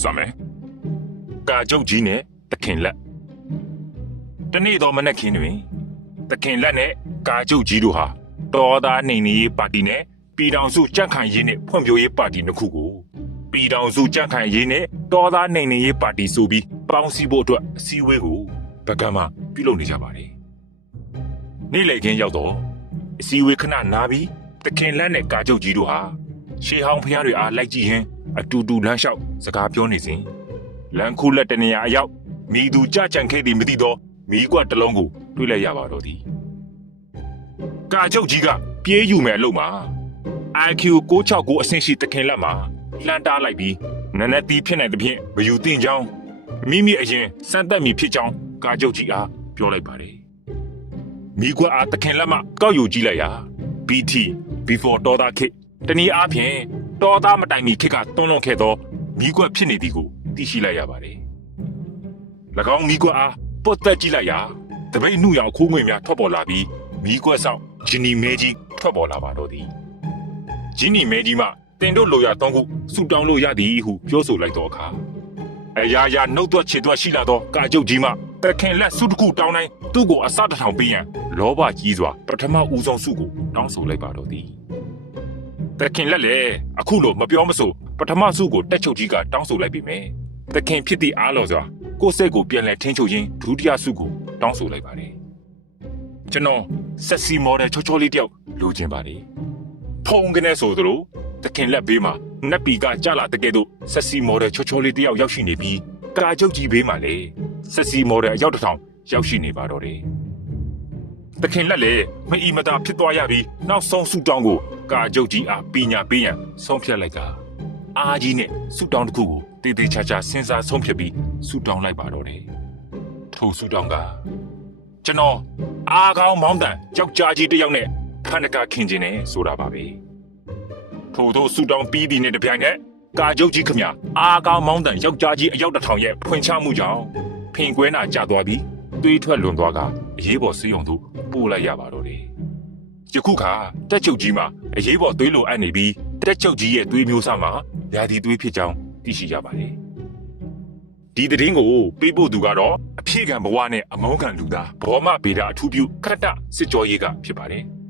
စမယ်ကာကျုပ်ကြီးနဲ့တခင်လက်တနေ့တော့မနက်ခင်းတွင်တခင်လက်နဲ့ကာကျုပ်ကြီးတို့ဟာတော်သားနေနေရေးပါတီနဲ့ပြည်တော်စုကြန့်ခိုင်ရေးနဲ့ဖွံ့ဖြိုးရေးပါတီနှစ်ခုကိုပြည်တော်စုကြန့်ခိုင်ရေးနဲ့တော်သားနေနေရေးပါတီဆိုပြီးပေါင်းစည်းဖို့အတွက်အစည်းအဝေးကိုဗကံမှာပြုလုပ်နေကြပါတယ်နေ့လည်ခင်းရောက်တော့အစည်းအဝေးခဏနားပြီးတခင်လက်နဲ့ကာကျုပ်ကြီးတို့ဟာရှေးဟောင်းဖျားတွေအားလိုက်ကြည့်ရင် အတူတူလမ်းလျှောက်စကားပြောနေစဉ်လမ်းခုလက်တနေရာအရောက်မိသူကြကြံခဲ့သည်မသိတော့မိကွက်တစ်လုံးကိုတွေ့လိုက်ရပါတော့သည်ကာကျုပ်ကြီးကပြေးယူမယ်လို့မှာ IQ 669အဆင့်ရှိတခင်လက်မှာလှမ်းတားလိုက်ပြီးနနက်တီးဖြစ်နေသဖြင့်မယူသင့်ကြောင်းမိမိအရင်စမ်းသက်မိဖြစ်ကြောင်းကာကျုပ်ကြီးအားပြောလိုက်ပါတယ်မိကွက်အားတခင်လက်မှကောက်ယူကြည့်လိုက်ရာ BT before တော်သားခေတ်တနည်းအားဖြင့် တော်သားမတိုင်မီခေတ်ကတွန်းလွန်ခဲ့သောမိကွက်ဖြစ်နေသည်ကိုသိရှိလိုက်ရပါတယ်၎င်းမိကွက်အားပုတ်သက်ကြည့်လိုက်ရာတပိတ်နှုရောင်ခိုးငွေများထွက်ပေါ်လာပြီးမိကွက်ဆောင်ဂျင်းနီမဲကြီးထွက်ပေါ်လာပါတော့သည်ဂျင်းနီမဲကြီးမှတင်တို့လိုရတောင်းခုဆူတောင်းလို့ရသည်ဟုပြောဆိုလိုက်တော့အခါအရာရာနှုတ်သွက်ခြေသွက်ရှိလာသောကာကျုပ်ကြီးမှတခင်လက်စုတစ်ခုတောင်းတိုင်းသူ့ကိုအစတစ်ထောင်ပေးရန်လောဘကြီးစွာပထမဦးဆုံးစုကိုတောင်းဆိုလိုက်ပါတော့သည် တခင်လက်လည်းအခုလိုမပြောမဆိုပထမစုကိုတက်ချုပ်ကြီးကတောင်းဆိုလိုက်ပြီမယ်တခင်ဖြစ်သည့်အားလော်စွာကိုယ့်စိတ်ကိုပြန်လဲထင်းချုပ်ခြင်းဒုတိယစုကိုတောင်းဆိုလိုက်ပါတယ်ကျွန်တော်ဆက်စီမော်ဒယ်ချောချောလေးတယောက်လိုချင်ပါတယ်ဖုံကနေဆိုသလိုတခင်လက်ဘေးမှာနက်ပီကကြလာတကယ်တော့ဆက်စီမော်ဒယ်ချောချောလေးတယောက်ရောက်ရှိနေပြီးကာကျုပ်ကြီးဘေးမှာလေဆက်စီမော်ဒယ်အယောက်တစ်ထောင်ရောက်ရှိနေပါတော့တယ်တခင်လက်လည်းမအီမတာဖြစ်သွားရပြီးနောက်ဆုံးဆူတောင်းကို ကာကျုပ်ကြီးအားပညာပေးရန်ဆုံးဖြတ်လိုက်ကအားကြီးနဲ့ဆူတောင်းတစ်ခုကိုတေးသေးချာချာစဉ်းစားဆုံးဖြတ်ပြီးဆူတောင်းလိုက်ပါတော့တယ်ထိုဆူတောင်းကကျွန်တော်အားကောင်းမောင်းတန်ယောက်ျားကြီးတစ်ယောက်နဲ့ခန္ဓာကခင်ခြင်းနဲ့ဆိုတာပါပဲထို့သောဆူတောင်းပြီးသည်နဲ့တပြိုင်နက်ကာကျုပ်ကြီးခမအားကောင်းမောင်းတန်ယောက်ျားကြီးအယောက်တစ်ထောင်ရဲ့ဖွင့်ချမှုကြောင့်ဖင်ကွဲနာကျသွားပြီးသွေးထွက်လွန်သွားကအရေးပေါ်ဆေးရုံသို့ပို့လိုက်ရပါတော့တယ်။ ယခုခါတက်ချုပ်ကြီးမှာအရေးပေါ်သွေးလိုအပ်နေပြီးတက်ချုပ်ကြီးရဲ့သွေးမျိုးစားမှာရာသီသွေးဖြစ်ကြောင်းသိရှိရပါတယ်။ဒီသတင်းကိုပေးပို့သူကတော့အဖြေခံဘဝနဲ့အမောခံလူသားဘောမဗေဒအထူးပြုခတ္တစစ်ကြောရေးကဖြစ်ပါတယ်။